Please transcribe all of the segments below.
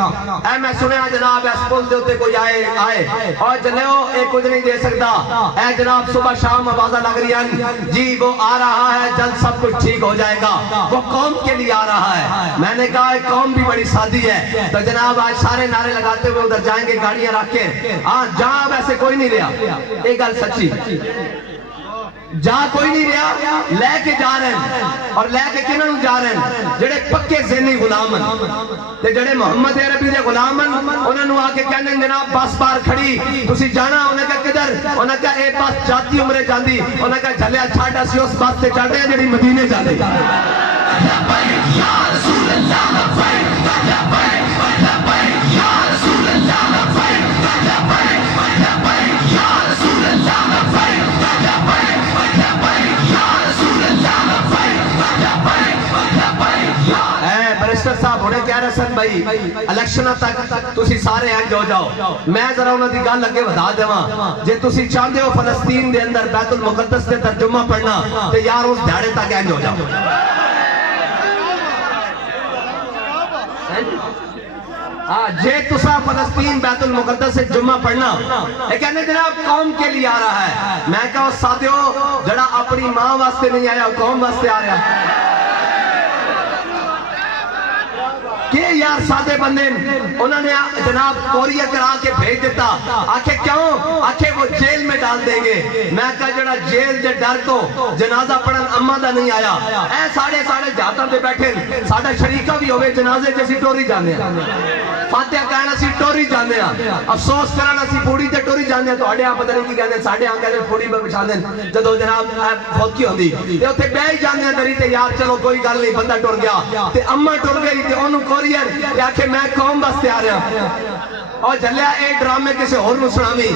اے میں سنیا جناب اس پل دے اوتے کوئی آئے اور جنیو اے کچھ نہیں دے سکتا. اے جناب صبح شام آوازیں لگ رہی ہیں جی وہ آ رہا ہے جلد سب کچھ ٹھیک ہو جائے گا, وہ قوم کے لیے آ رہا ہے. میں نے کہا قوم بھی بڑی سادی ہے. تو جناب آج سارے نعرے لگاتے ہوئے ادھر جائیں گے گاڑیاں رکھ کے. جہاں ویسے کوئی نہیں رہا, ایک گل سچی, جہاں کوئی نہیں رہا لے کے جا رہے ہیں. اور لے کے کنہوں جا رہے ہیں جڑے پکے ذہنی غلام ہیں تے جڑے محمد عربی دے غلام ہیں. انہوں نے آ کے کہنے جناب بس بار کھڑی تسی جانا. انہوں نے کہا کدھر؟ انہوں نے کہا اے بس جاتی عمرے جاندی. انہوں نے کہا جھلیا چھاڑ اسی اس بس سے چڑھ رہے ہیں جڑی مدینے جاندی. یا رسول اللہ لبیک لبیک لبیک یا رسول اللہ لبیک لبیک لبیک یا رسول اللہ لبیک لبیک لبیک یا رسول اللہ لبیک لبیک لبیک. اے برسٹر صاحب ہونے کہہ رہے سن بھائی الیکشنہ تک تسی سارے انج ہو جاؤ. میں ذرا انہوں دی گل لگے بتا دیواں جے تسی چاہندے ہو فلسطین دے اندر بیت المقدس دے ترجمہ پڑھنا تے یار اس دھاڑے تک انج ہو جاؤ. جے تسا فلسطین بیت المقدس سے جمعہ پڑھنا یہ کہنے جناب قوم کے لیے آ رہا ہے. میں کہا ساتھیو جڑا اپنی ماں واسطے نہیں آیا قوم واسطے آ رہا ہے. کہ یار سادے بندے انہوں نے جناب کوریہ کرا کے بھیج دیتا. آکھے کیوں؟ آکھے وہ جیل میں ڈال دیں گے. میں کہا جڑا جیل دے ڈر تو جنازہ پڑھن اماں دا نہیں آیا. اے ساڑھے جاتاں دے بیٹھے ساڑھا شریکہ بھی ہوئے جنازے جیسی ٹوری جانے ہیں, فاتحہ کہنا سی ٹوری جانے ہیں, افسوس کرنا سی پوڑی تے ٹوری جانے ہیں. تو آڑے آپ پتہ نہیں کی کہتے ہیں ساڑھے آنکہ دے پوڑی میں بچھا دیں جدو جناب بہت کی ہوندی تے اتھے بیائی جانے ہیں دری تے یار چلو کوئی گل نہیں بندہ ٹور گیا تے اماں ٹور گئی تے انہوں کوریئر تے آکھے میں قوم بستے آ رہا اور جلیا اے ڈرامے کسے اور نو سنامی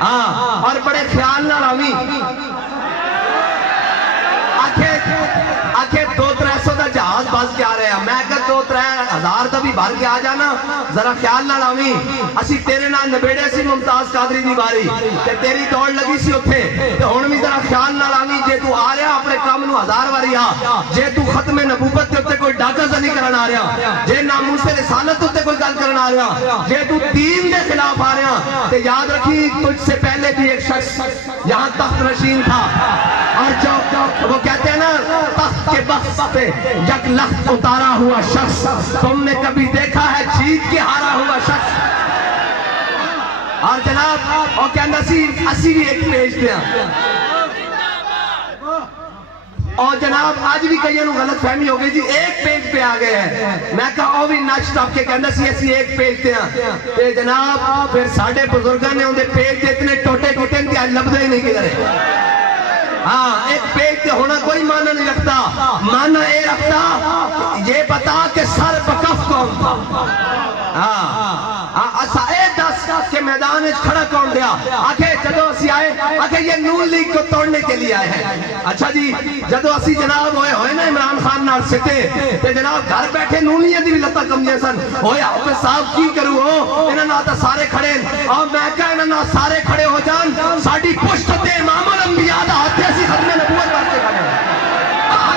اور بڑے خیال نہ رامی. آکھے 200-300 دا جہاز باز کے آ رہے ہیں. میں کہا 2-3 ہزار دا بھی بھر کے آ جانا ذرا خیال نہ لاویں. اسی تیرے نال نبیڑے سی ممتاز قادری دی باری تے تیری دوڑ لگی سی اتھے تے ہن بھی ذرا خیال نہ لاویں. جے تو آ رہا اپنے کام نو 1000 واری آ, جے تو ختم نبوت تے اوتے کوئی ڈاکہ زنی کرن آ رہا, جے ناموس رسالت تے کوئی گل کرن آ رہا, جے تو دین دے خلاف آ رہا تے یاد رکھی تجھ سے پہلے بھی ایک شخص یہاں تخت نشین تھا. اور جو وہ کہتے ہیں نا تخت کے بخت پہ یک لخت اتارا ہوا شخص, تم نے کبھی دیکھا ہے جیت کے ہارا ہوا شخص. اور جناب اور کہنا اسی بھی ایک پیج دیا. اور جناب آج بھی کئی انہوں غلط فہمی ہو گئی جی ایک پیج پہ آ گئے ہیں. میں کہا او بھی نچ ٹاپ کے کہنا سی ایسی ایک پیج دیا. تے جناب پھر ساڑھے بزرگاں نے انہیں پیج دے اتنے ٹوٹے ٹوٹے انتہا لبدے ہی نہیں کدھرے. ایک پیج تے ہونا کوئی معنی نہیں رکھتا. معنی اے رکھتا یہ بتا کہ سر بکف کون تھا. اسا اے دس کے میدان اچ کھڑا کون دیا. آکھے جدو اسی آئے آکھے یہ نون لیگ کو توڑنے کے لیے آئے ہیں. اچھا جی جدو اسی جناب ہوئے نا عمران خان نال ستے تے جناب گھر بیٹھے نونیاں دی بھی لتا کم جیسن ہویا اوپے صاحب کی کرو ہو انہاں نا تا سارے کھڑے اور میں کہا انہاں نا سارے کھڑے ہو جان ساڑی پشت تے امام الانبیاء دا ہاتھ ایسی ختم نبوت کرتے کھڑے.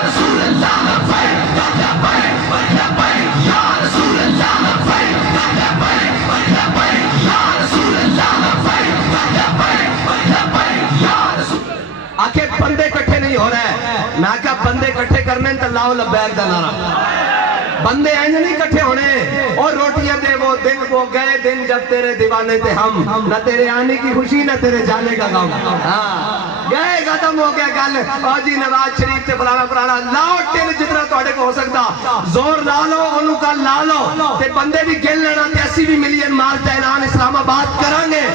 رسول اللہ لبیک لبیک لبیک یا رسول اللہ لبیک لبیک لبیک یا رسول اللہ لبیک لبیک لبیک یا رسول. آکھے بندے کٹھے نہیں ہو رہے. میں کہا بندے کٹھے کرنے تو لاؤ لبیک دا نعرہ. بندے اینج نہیں کٹھے ہونے. اور روٹیاں دے وہ دن وہ گئے دن جب تیرے دیوانے تھے ہم, نہ تیرے آنے کی خوشی نہ تیرے جانے کا غم. گئے ختم ہو گیا گل. اور جی نواز شریف سے فلانا لاؤ ٹل جتنا توڑے کو ہو سکتا زور لا لو انہوں کا لا لو تے بندے بھی گل لینا تے اسی بھی ملین مار تے اعلان اسلام آباد کرانگے.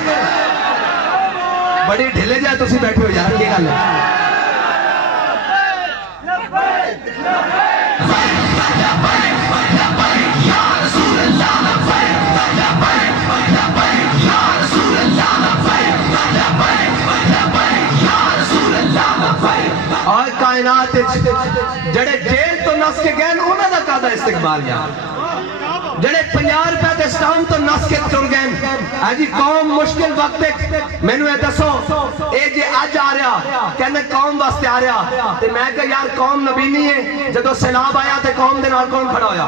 بڑی ڈھلے جائے تو سی بیٹھے ہو یار کی گل ہے. اور کائنات جڑے جیل تو نس کے گئے انہوں نے کہا استقبال یا جڑے 50 روپے دے اسٹام تو نس کے چل گئے. جی قوم مشکل وقت میں نے دسو اے جی آج آ رہا کہنے قوم واسطے آ رہا تے میں کہا یار قوم نبی نہیں ہے. جدو سیلاب آیا تے قوم دے نال کون کھڑا ہویا.